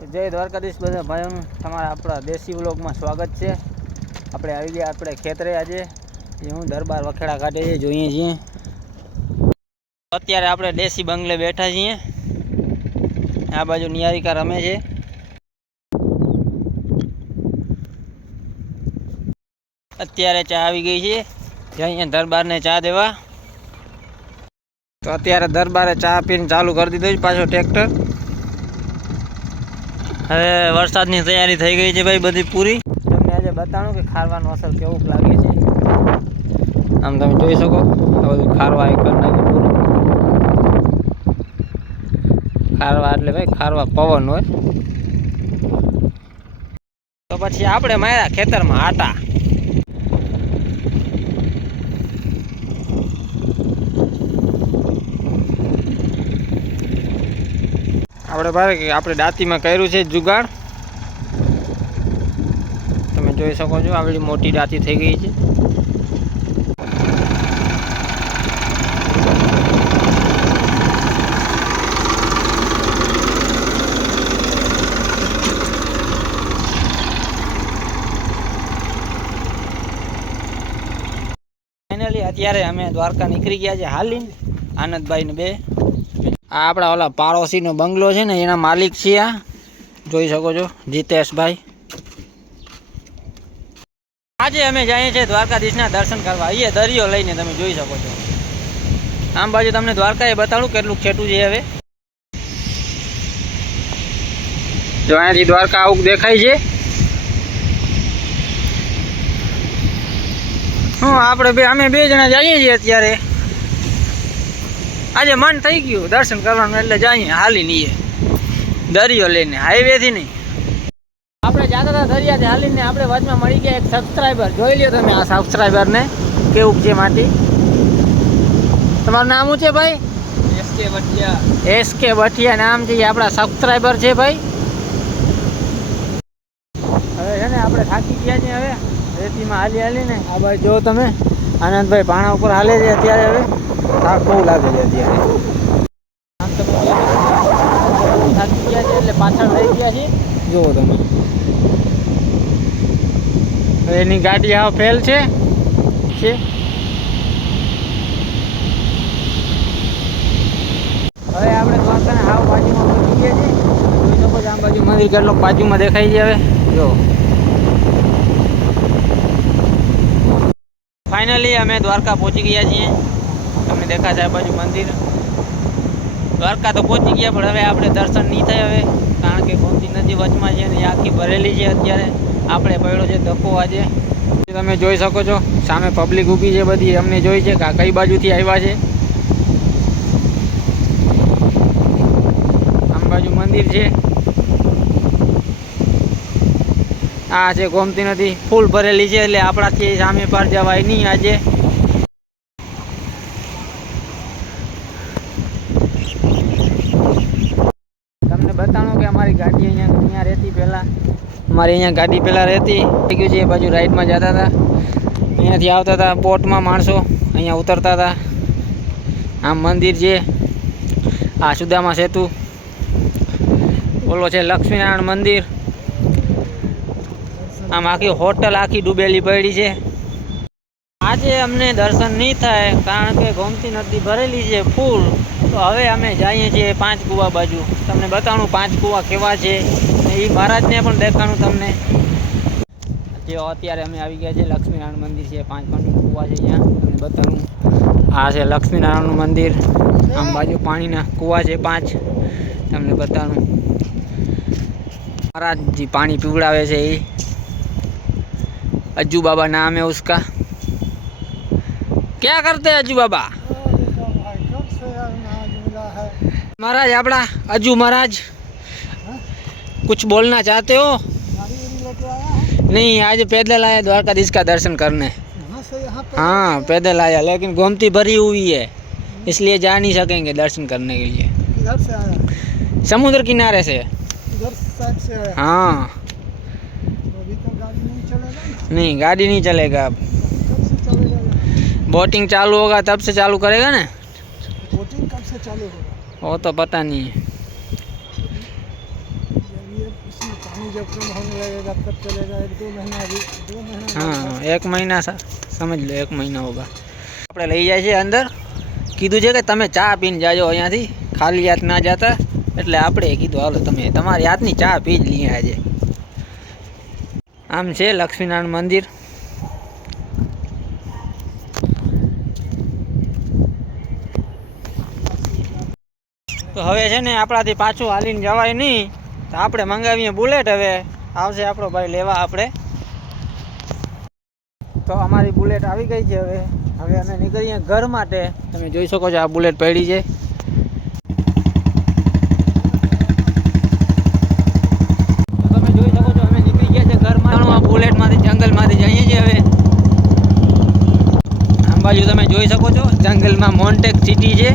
તો જય દ્વારકાધીશ બધા ભાઈઓનું તમારા આપણા દેશી વ્લોગમાં સ્વાગત છે। આપણે આવી ગયા આપણે ખેતરે આજે હું દરબાર વખેડા કાઢે છે જોઈએ છીએ। અત્યારે આપણે દેશી બંગલે બેઠા છીએ। આ બાજુ નિયારિકા રમે છે। અત્યારે ચા આવી ગઈ છે, જઈએ દરબારને ચા દેવા। તો અત્યારે દરબારે ચા પીને ચાલુ કરી દીધું છે પાછો ટ્રેક્ટર। હવે વરસાદની તૈયારી થઈ ગઈ છે ભાઈ બધી પૂરી। તમને આજે બતાવું કે ખારવાનું અસર કેવું લાગે છે। આમ તમે જોઈ શકો આ બધું ખારવા એક કરી નાખ્યું પૂરું। ખારવા એટલે ભાઈ ખારવા પવન હોય તો પછી આપણે માર્યા ખેતરમાં આટા। આપણે ભાઈ આપણે દાંતીમાં કર્યું છે જુગાડ, તમે જોઈ શકો છો આવડી મોટી દાંતી થઈ ગઈ છે। ફાઇનલી અત્યારે અમે દ્વારકા નીકળી ગયા છે હાલીને, આનંદભાઈ ને બે। આ આપણા ઓલા પાડોશીનો બંગલો છે ને એના માલિક છે, આ જોઈ શકો છો જીતેશભાઈ। આજે અમે જઈએ છીએ દ્વારકાધીશના દર્શન કરવા। એ દરિયો લઈને તમે જોઈ શકો છો। આમ બાજુ તમને દ્વારકા એ બતાડું કેટલું છેટું છે। હવે જો અહીંયાથી દ્વારકા આવું દેખાય છે। આપણે અમે બે જણા જઈએ છીએ અત્યારે। આજે મન થઈ ગયું દર્શન કરવાનું એટલે જઈએ હાલી નહીં દરિયો લઈને, હાઈવેથી નહીં। આપણે જતા હતા દરિયાથી હાલીને, આપણે વચમાં મળી ગયા એક સબસ્ક્રાઈબર। જોઈ લ્યો તમે આ સબસ્ક્રાઈબરને કેવું છે માટી। તમારું નામ શું છે ભાઈ? એસકે ભટિયા। એસકે ભટિયા નામ છે, આપણા સબસ્ક્રાઈબર છે ભાઈ। હવે છે ને આપણે થાકી ગયા છીએ, હવે રેતીમાં હાલી હાલીને। આ બાજુ જો તમે આનંદભાઈ પાણા ઉપર હાલે છે અત્યારે। હવે થાક બહુ લાગે છે અત્યારે, આમ તમે થાકી ગયા છે એટલે પાછળ રહી ગયા છે જુઓ તમે। એની ગાડી આવ ફેલ છે। હવે આપણે દ્વારકાના હાવ બાજુમાં પહોંચી ગયા છીએ। જોઈ શકો છો આમ બાજુ મંદિર કેટલોક બાજુમાં દેખાય છે। હવે જો ફાઇનલી અમે દ્વારકા પહોંચી ગયા છીએ। તમને દેખાશે આ બાજુ મંદિર। દ્વારકા તો પહોંચી ગયા પણ હવે આપણે દર્શન નહીં થાય હવે, કારણ કે ગોમતી નદી વચમાં છે ને એ આખી ભરેલી છે અત્યારે। આપણે પડ્યો છે ધક્કો આજે। તમે જોઈ શકો છો સામે પબ્લિક ઊભી છે બધી, અમને જોઈ છે કે આ કઈ બાજુથી આવ્યા છે। આમ બાજુ મંદિર છે, આ છે ગોમતી નદી ફૂલ ભરેલી છે એટલે આપણાથી સામે પાર જવાય નહીં આજે। તમને બતાવું કે અમારી ગાડી અહીંયા રહેતી પહેલાં, અમારી અહીંયા ગાડી પહેલાં રહેતી થઈ ગયું છે। એ બાજુ રાઈડમાં જતા હતા, અહીંયાથી આવતા હતા બોટમાં માણસો, અહીંયા ઉતરતા હતા। આમ મંદિર છે, આ સુદામા સેતુ, ઓલો છે લક્ષ્મીનારાયણ મંદિર। આમ આખી હોટલ આખી ડૂબેલી પડી છે। આજે અમને દર્શન નહીં થાય કારણ કે ગોમતી નદી ભરેલી છે ફૂલ। તો હવે અમે જઈએ છીએ પાંચ કુવા બાજુ। તમને બતાવું પાંચ કુવા કેવા છે એ મહારાજને પણ દેખાડું તમને। જે અત્યારે અમે આવી ગયા છે લક્ષ્મીનારાયણ મંદિર છે, પાંચ કુવા છે ત્યાં તમને બતાવું। આ છે લક્ષ્મીનારાયણનું મંદિર, આમ બાજુ પાણીના કુવા છે પાંચ, તમને બતાવું। મહારાજજી પાણી પીવડાવે છે એ अज्जू बाबा नाम है उसका। क्या करते हैं अज्जू बाबा? महाराज अपना अज्जू महाराज कुछ बोलना चाहते हो? नहीं, आज पैदल आया द्वारकाधीश का दर्शन करने। हाँ पैदल आया, लेकिन गोमती भरी हुई है इसलिए जा नहीं सकेंगे दर्शन करने के लिए। किधर से आया? समुद्र किनारे से। उधर साइड से आया? हाँ। नहीं गाड़ी नहीं चलेगा अब, बोटिंग चालू होगा तब से चालू करेगा ना। बोटिंग कब से चालू होगा वो तो पता नहीं है। कंपनी जब कम होने लगेगा तब चलेगा। 1-2 महीना अभी 2 महीना हाँ 1 महीना समझ लो 1 महीना होगा। આપણે લઈ જાય છે અંદર, કીધું છે કે તમે ચા પીને જાજો અહીંયાથી, ખાલી હાથ ના જતા, એટલે આપણે કીધું હાલો તમે તમારી હાથની ચા પી જ લઈએ આજે. આમ છે લક્ષ્મીનારાયણ મંદિર. તો હવે છે ને આપણાથી પાછું હાલીને જવાય નહીં, તો આપણે મંગાવીએ બુલેટ. હવે આવશે આપણો ભાઈ લેવા આપણે. તો અમારી બુલેટ આવી ગઈ છે. હવે અમે નીકળીએ ઘર માટે. તમે જોઈ શકો છો આ બુલેટ પડી છે. તો તમે જોઈ શકો છો અમે નીકળી ગયા છે ઘરમાં. આ બુલેટમાંથી જંગલમાંથી જઈએ છીએ. હવે આમ બાજુ તમે જોઈ શકો છો જંગલમાં મોન્ટેક સિટી છે.